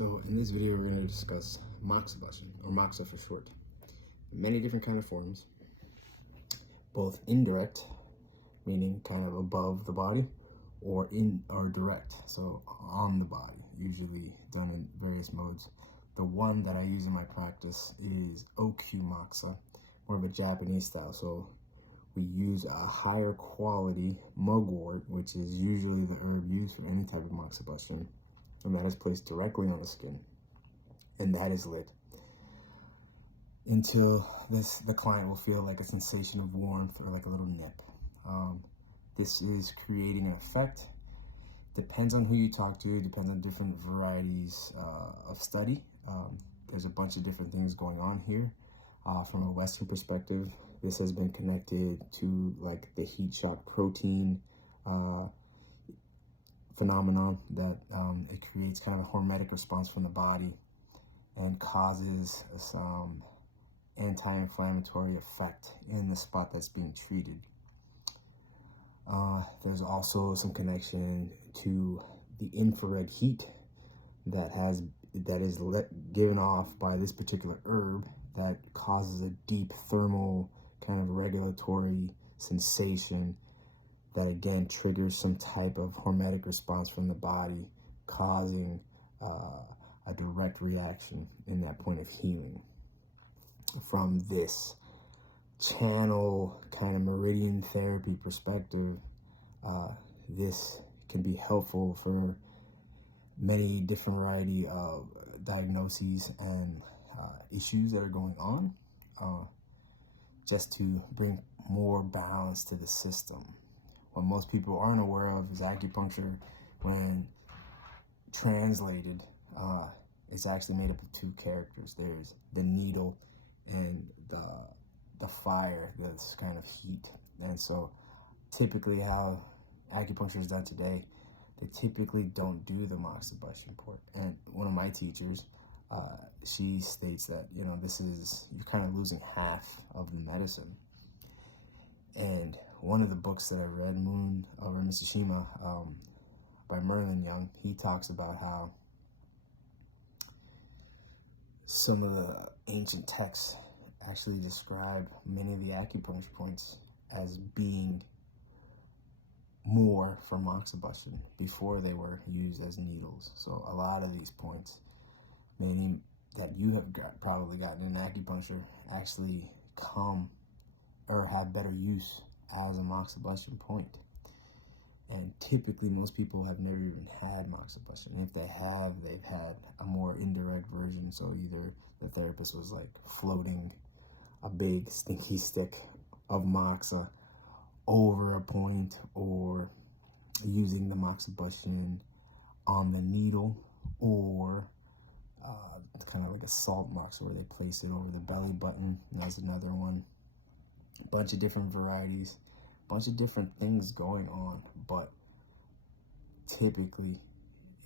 So in this video, we're going to discuss Moxabustion, or Moxa for short. Many different kind of forms, both indirect, meaning kind of above the body, or direct, so on the body, usually done in various modes. The one that I use in my practice is acumoxa, more of a Japanese style. So we use a higher quality mugwort, which is usually the herb used for any type of Moxabustion, and that is placed directly on the skin, and that is lit until the client will feel like a sensation of warmth or like a little nip. This is creating an effect. Depends on who you talk to, depends on different varieties of study. There's a bunch of different things going on here. From a Western perspective, this has been connected to like the heat shock protein phenomenon, that it creates kind of a hormetic response from the body and causes some anti-inflammatory effect in the spot that's being treated. There's also some connection to the infrared heat that is given off by this particular herb that causes a deep thermal kind of regulatory sensation that again triggers some type of hormetic response from the body, causing a direct reaction in that point of healing. From this channel kind of meridian therapy perspective, this can be helpful for many different variety of diagnoses and issues that are going on, just to bring more balance to the system. What most people aren't aware of is acupuncture, when translated, it's actually made up of two characters. There's the needle and the fire, this kind of heat. And so typically how acupuncture is done today, they typically don't do the Moxibustion part. And one of my teachers, she states that, you know, you're kind of losing half of the medicine. And one of the books that I read, Moon over Mitsishima, by Merlin Young, he talks about how some of the ancient texts actually describe many of the acupuncture points as being more for Moxibustion before they were used as needles. So a lot of these points, meaning that you have probably gotten in acupuncture, actually come or have better use as a Moxibustion point. And typically most people have never even had Moxibustion. If they have, they've had a more indirect version. So either the therapist was like floating a big stinky stick of Moxa over a point, or using the Moxibustion on the needle, or kind of like a salt Moxa where they place it over the belly button. And that's another one. A bunch of different varieties, a bunch of different things going on, but typically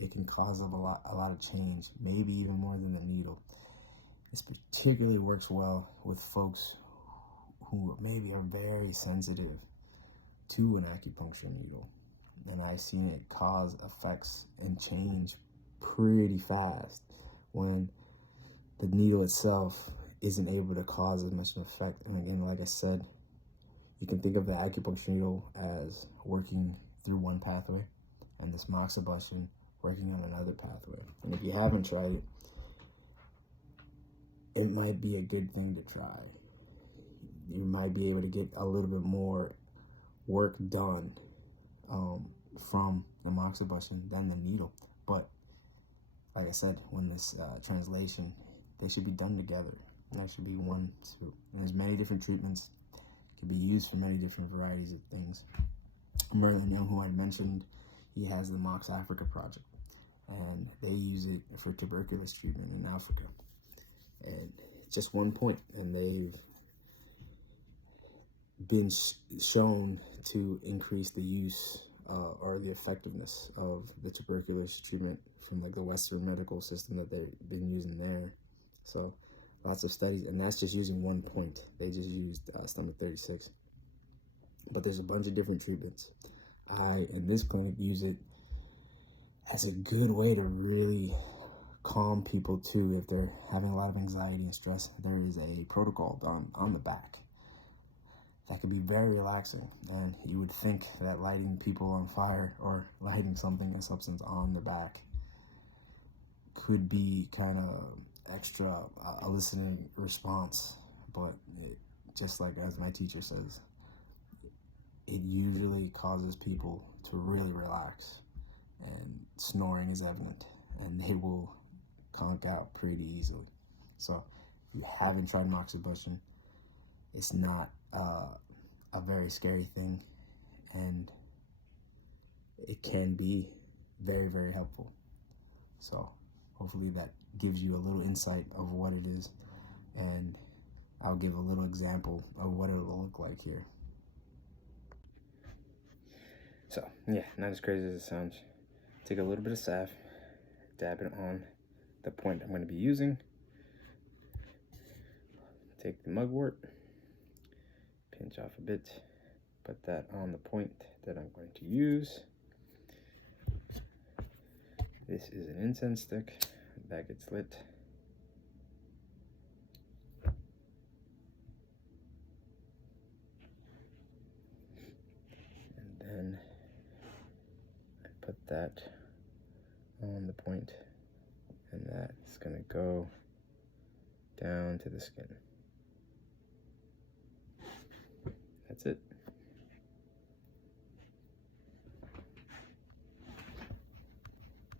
it can cause a lot of change, maybe even more than the needle. This particularly works well with folks who maybe are very sensitive to an acupuncture needle, and I've seen it cause effects and change pretty fast when the needle itself isn't able to cause as much of an effect. And again, like I said, you can think of the acupuncture needle as working through one pathway, and this Moxabustion working on another pathway. And if you haven't tried it, it might be a good thing to try. You might be able to get a little bit more work done from the Moxabustion than the needle. But like I said, when this translation, they should be done together. And that should be one swoop. And there's many different treatments. It can be used for many different varieties of things. Merlin Young, who I mentioned, he has the Mox Africa project, and they use it for tuberculosis treatment in Africa. And just one point, and they've been shown to increase the use or the effectiveness of the tuberculosis treatment from like the Western medical system that they've been using there. So lots of studies, and that's just using one point. They just used stomach 36, but there's a bunch of different treatments. I, in this clinic, use it as a good way to really calm people too, if they're having a lot of anxiety and stress, there is a protocol done on the back that can be very relaxing. And you would think that lighting people on fire or lighting something, a substance on the back, could be kind of extra eliciting response, but just like as my teacher says, it usually causes people to really relax, and snoring is evident, and they will conk out pretty easily. So if you haven't tried Moxibustion, it's not a very scary thing, and it can be very, very helpful. So hopefully that gives you a little insight of what it is, and I'll give a little example of what it will look like here. So yeah, not as crazy as it sounds. Take a little bit of salve, dab it on the point I'm going to be using. Take the mugwort, pinch off a bit, put that on the point that I'm going to use. This is an incense stick that gets lit. And then I put that on the point, and that's going to go down to the skin. That's it.